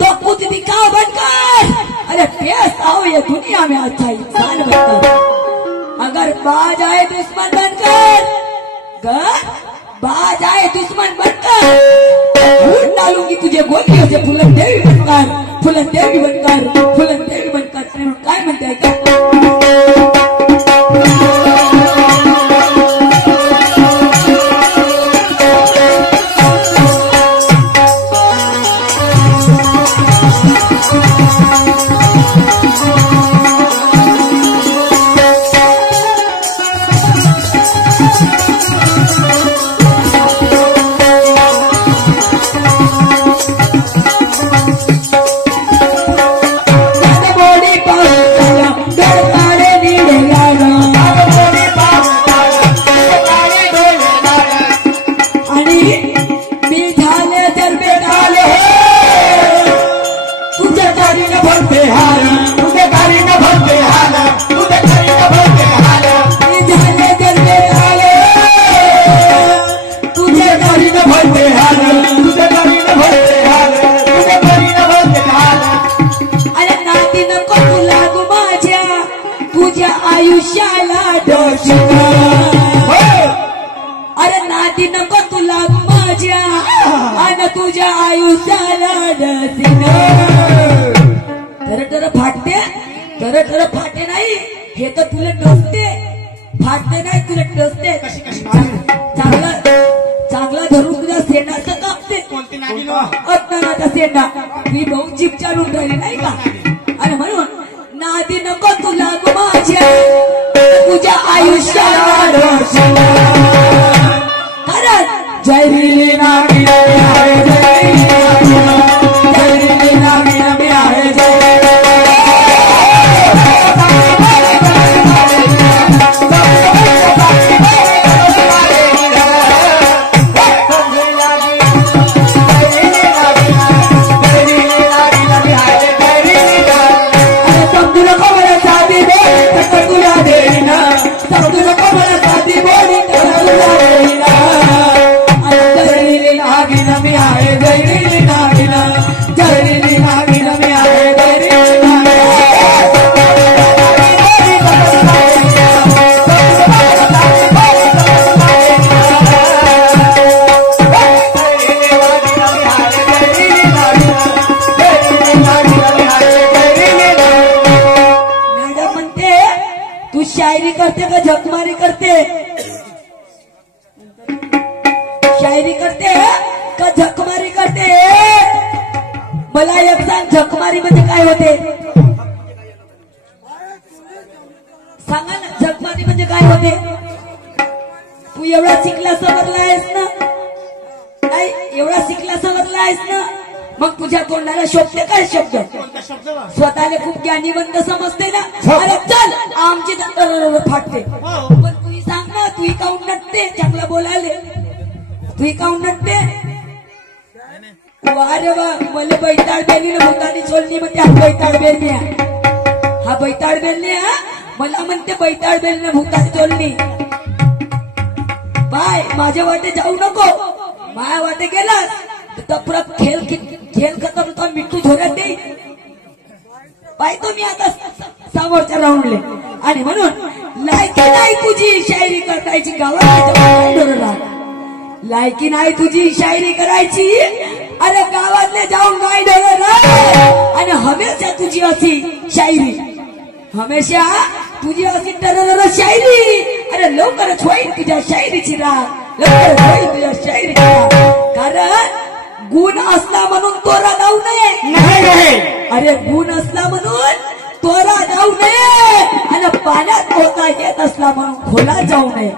तो कुछ दिखाओ बनकर, अरे पेश आओ ये दुनिया में अच्छा इंसान बनकर। अगर बाज आए दुश्मन बनकर, बाज आए दुश्मन बनकर, ढूंढ डालूंगी तुझे गोलियों से फुलन देवी बनकर, फुलन देवी बनकर, फुलन देवी बनकर। काय म्हणते का? अरे नाती नको तुला माझ्या आणि तुझ्या आयुष्याला डसिन। तर फाटते, तर फाटे नाही, हे तर तुला डसते, फाटते नाही तुला डसते। चांगला चांगला धरून तुझ्या सेनाचं कापते, अज्ञानाचा सेना ही भाऊ जीप चालून राहिली नाही का? आणि म्हणून नादी नको तुला माझ्या तुझ्या आयुष्याला डसिन। कारण जयरी नागी आहे, जयरी नागी आहे, जय झकमारी करते, शायरी करते का झकमारी करते? मला एक सांग, झकमारी मध्ये काय होते? सांगा ना, झकमारी म्हणजे काय होते? तू एवढा शिकला सवरला आहेस ना? नाही, एवढा शिकला सवरला आहेस ना? मग तुझ्या तोंडाला शोभते काय शब्द? स्वतःला खूप ज्ञानीवंत समजते ना? अरे चल, आमची फाटते। पण तू सांग ना, तू काऊन नटते? चांगला बोलाले तू काऊन नटते? वारे वा, मला बैताळ बेली भूतानी चोलनी म्हणते, हा बैताळ बेलनी, हा बैताळ बेलनी, हा मला म्हणते बैताळ बेलनी भूतानी चोलनी। बाय, माझ्या वाटे जाऊ नको, माझ्या वाटे गेलास तर परत खेळ खतम होता, मिठू झोऱ्यात देई पाहतो मी आता समोरच्या राऊंडले। आणि म्हणून लायकी नाही तुझी शायरी करायची, गावात लायकी नाही तुझी शायरी करायची, अरे गावातले जाऊन गाय डोळा। आणि हमेशा तुझी अशी शायरी, हमेशा तुझी अशी टरर शायरी, अरे लवकरच होईल तुझ्या शायरीची राह, लवकरच होईल तुझ्या शायरीची राह। कारण गुण असला म्हणून तोरा जाऊ नये, अरे गुण असला म्हणून तोरा जाऊ नये, आणि पाण्यात पोहता येत असला म्हणून खोला जाऊ नये,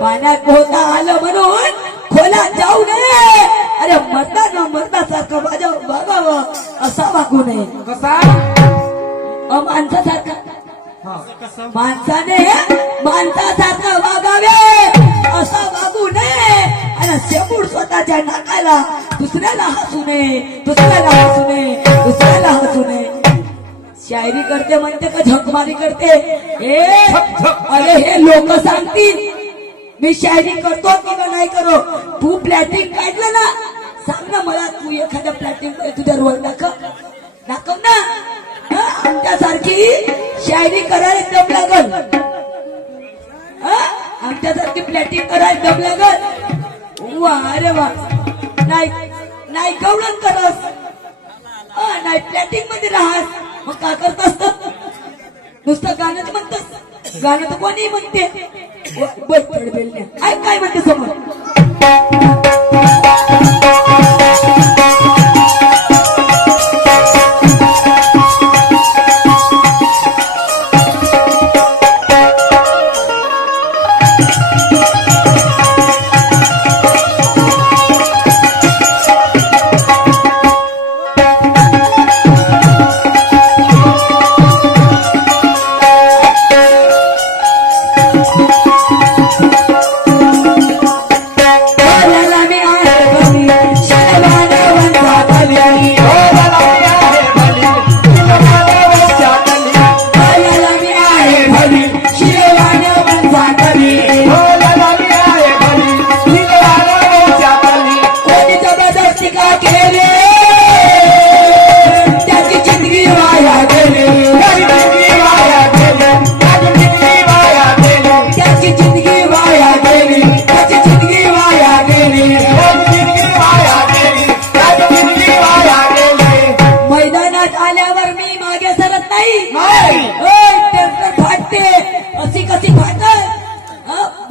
पाण्यात पोहता आलं म्हणून खोला जाऊ नये। अरे मरता न मरतासारखं माझ्यावर बघावं, असा वागू नये। कसा? माणसासारखं, माणसाने माणसासारखं वागावे, असा वागू नये। आणि शेपूट स्वतःच्या नाकाला दुसऱ्याला हसू नये, दुसऱ्याला हसू नये, दुसऱ्याला हसू नये। शायरी करते म्हणते का झकमारी करते? अरे हे लोक सांगतील मी शायरी करतो किंवा नाही करो। तू प्लॅटिंग काढलं ना, सांग ना मला, तू एखाद्या प्लॅटिंग तुझ्या सर्व दाखव ना. आमच्यासारखी शायरी करायला दम लागल, आमच्यासारखी प्लॅटिंग करायला दम लागल. वा अरे वा. नाही गवळण करस, नाही प्लॅटिंग मध्ये राहस, मग का करत असत? नुसतं गाणंच म्हणतस. गाणं तर कोणी म्हणते. काय म्हणते समोर.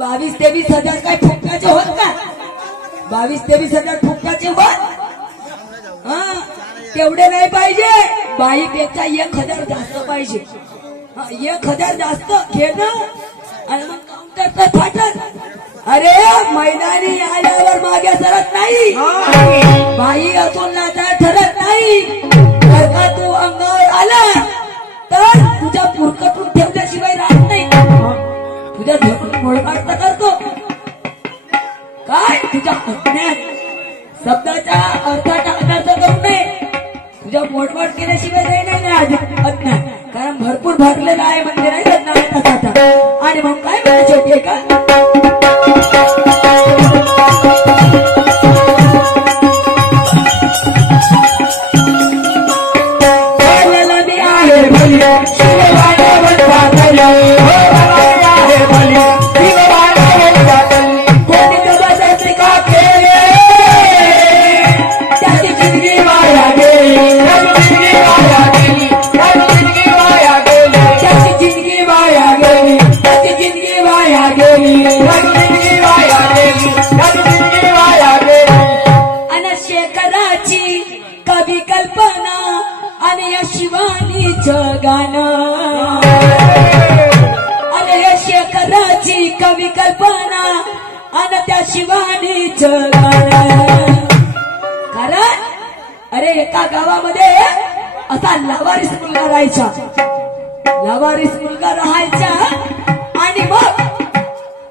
बावीस 23,000 काय फुटकाचे होत का? 22-23,000 फुटकाचे होत. तेवढे नाही पाहिजे. बाईपेक्षा 1,000 जास्त पाहिजे. 1,000 जास्त घेणं आणि मग काउंटरचं फाटल. अरे मैदानी आल्यावर मागे सरत नाही. बाई असून नाचा ठरत नाही. जर का तू अंगावर आला तर तुझ्या पुरकटून ठेवल्याशिवाय राहत नाही. तुझ्या मोडमाडता करतो काय? तुझ्या अज्ञात शब्दाच्या अर्थाचा अनर्थ करू नये. तुझ्या मोडमाड केल्याशिवाय नाही अज्ञात. कारण भरपूर भरलेला आहे म्हणजे नाही अज्ञानाचा. आणि मग काय म्हणायचे होते का? अनशेखराची कवी कल्पना आणि या शिवानीचं गाणं. अरे शेखराची कवी कल्पना आणि त्या शिवानीचं गाणं. कारण अरे एका गावामध्ये असा लावारिस मुलगा राहायचा. लावारिस मुलगा राहायचा आणि मग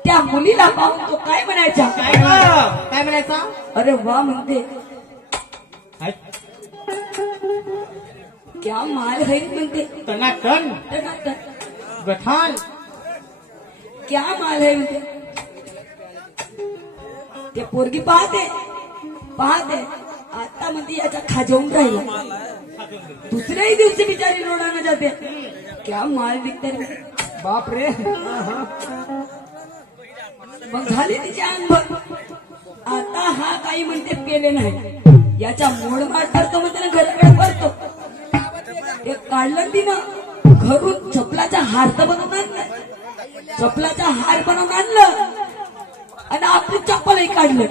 त्या मुलीला पाहून तो काय म्हणायचा? काय म्हणायचा? अरे वा म्हणते, क्या माल है म्हणते. टनाटन गठान क्या माल है म्हणते. ते पोरगी पाहते आता म्हणते याचा खाजवून राहिला. दुसऱ्याही दिवशी बिचारी रोडाने जाते. क्या माल दिखते. बाप रे. मग झाले तिचे अंग. आता हा काही म्हणते पेले नाही. याचा मोडमाड करतो म्हणते ना घराकडे पडतो. ते काढलं तिनं घरून चपलाचा हार तर बनवून आणलं. चपलाचा हार बनवून आणलं आणि आपली चप्पलही काढलं.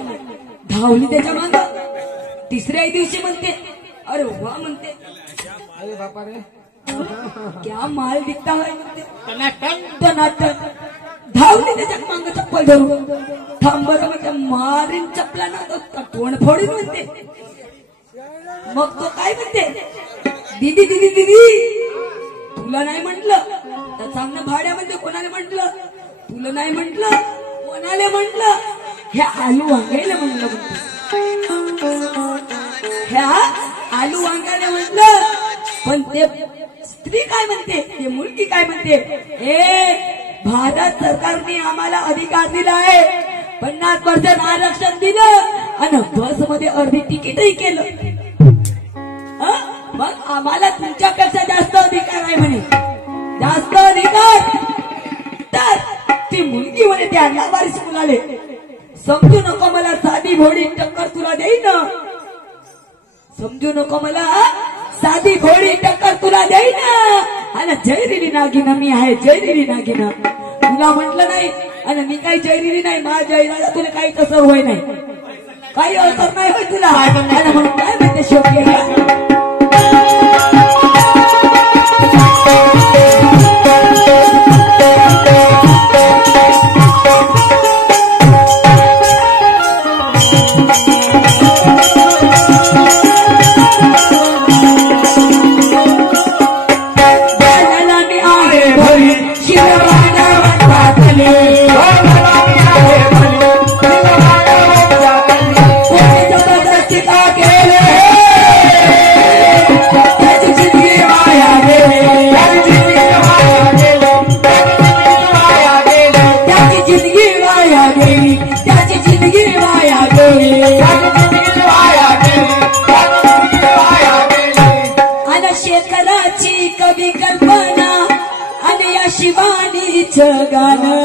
धावली त्याच्या माग. तिसऱ्याही दिवशी म्हणते अरे वा म्हणते. अरे बापा रे. क्या माल दिखता है म्हणते. टनाटन धावली त्याच्या माग चप्पल धरून. थांबर म्हणजे मारीन चपला ना तोंड फोडीन म्हणते. मग तो काय म्हणते दीदी दीदी दीदी तुला नाही म्हटलं तर चांगलं भाड्यामध्ये कोणाला म्हटलं. तुला नाही म्हटलं कोणाला म्हटलं. ह्या आलू वांगायला म्हटलं. ह्या आलू वांगायला म्हटलं. पण ते स्त्री काय म्हणते, ते मुलगी काय म्हणते. भारत सरकारने आम्हाला अधिकार दिला आहे. 50% आरक्षण दिलं आणि बस मध्ये अर्धी तिकीटही केलं. आम्हाला तुमच्यापेक्षा जास्त अधिकार आहे म्हणे, जास्त अधिकार. तर ती मुलगी म्हणे त्या लावारिस मुलाले, समजू नको मला साधी भोळी टक्कर तुला देईन, समजू नको मला साधी भोळी टक्कर तुला देईन. आणि जैरिली नागिन मी आहे, जैरिली नागिन. तुला म्हटलं नाही आणि मी काही जैरिली नाही, माझ्या जैराला तुला काही तसं होय नाही, काही अवसर नाही होय तुला. आणि म्हणून काय म्हणते शोक शेखराची कवी कल्पना आणि या शिवानीचं गाणं